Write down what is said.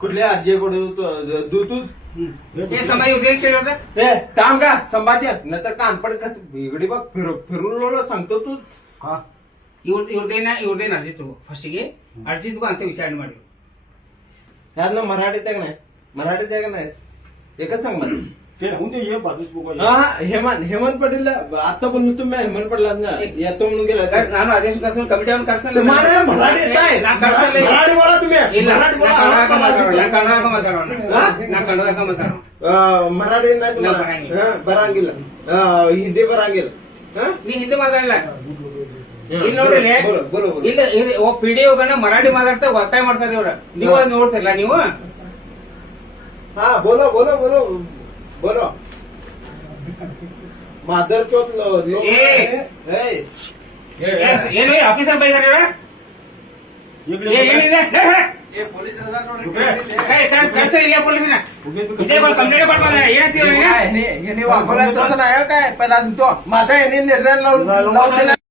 कुठल्या आज तूच हे समाई का संभाजी नंतर कानपड का इकडे बघ फिरून सांगतो तू हा अर्जित ಇವ್ರದೇನ ಅರ್ಜಿತ್ ಫಸ್ಟಿಗೆ ಅರ್ಜಿತ್ಗೂ ಅಂತ ವಿಚಾರಣೆ ना ಯಾರನ್ನ ಮರಾಠಿ ತೆಗನೆ नाही ತೆಗನೆ एकच सांग मला ते राहून दे ये बाजूच हा हेमंत हेमंत पाटील आता बोललो तुम्ही हेमंत ना येतो म्हणून गेला आदेश कसं मराठी ಇಲ್ಲ ಮರಾಠಿ ಬರಂಗಿಲ್ಲ ಹಿಂದಿ ಬರಂಗಿಲ್ಲ ನೀ ಹಿಂದಿ ಮಾತಾಡಲ್ಲ ಇಲ್ಲಿ ನೋಡ್ರಿ ಇಲ್ಲ ಪಿ ಡಿ ಹೋಗೋಣ ಮರಾಠಿ ಮಾತಾಡ್ತಾ ಒತ್ತಾಯ ಮಾಡ್ತಾರೆ ಇವ್ರ ನೀವು ಅದ್ ನೋಡ್ತಿರ್ಲ ನೀವು ಹಾ ಬೋಲೋ ಬೋಲೋ ಬೋಲೋ ಬೋಲೋ ಮಾದರ್ ಚೋತ್ ಏನು ಆಫೀಸರ್ ಬೈದಾರ ಏನಿದೆ ನೀವು ಅಪರಾಧ ಮಾ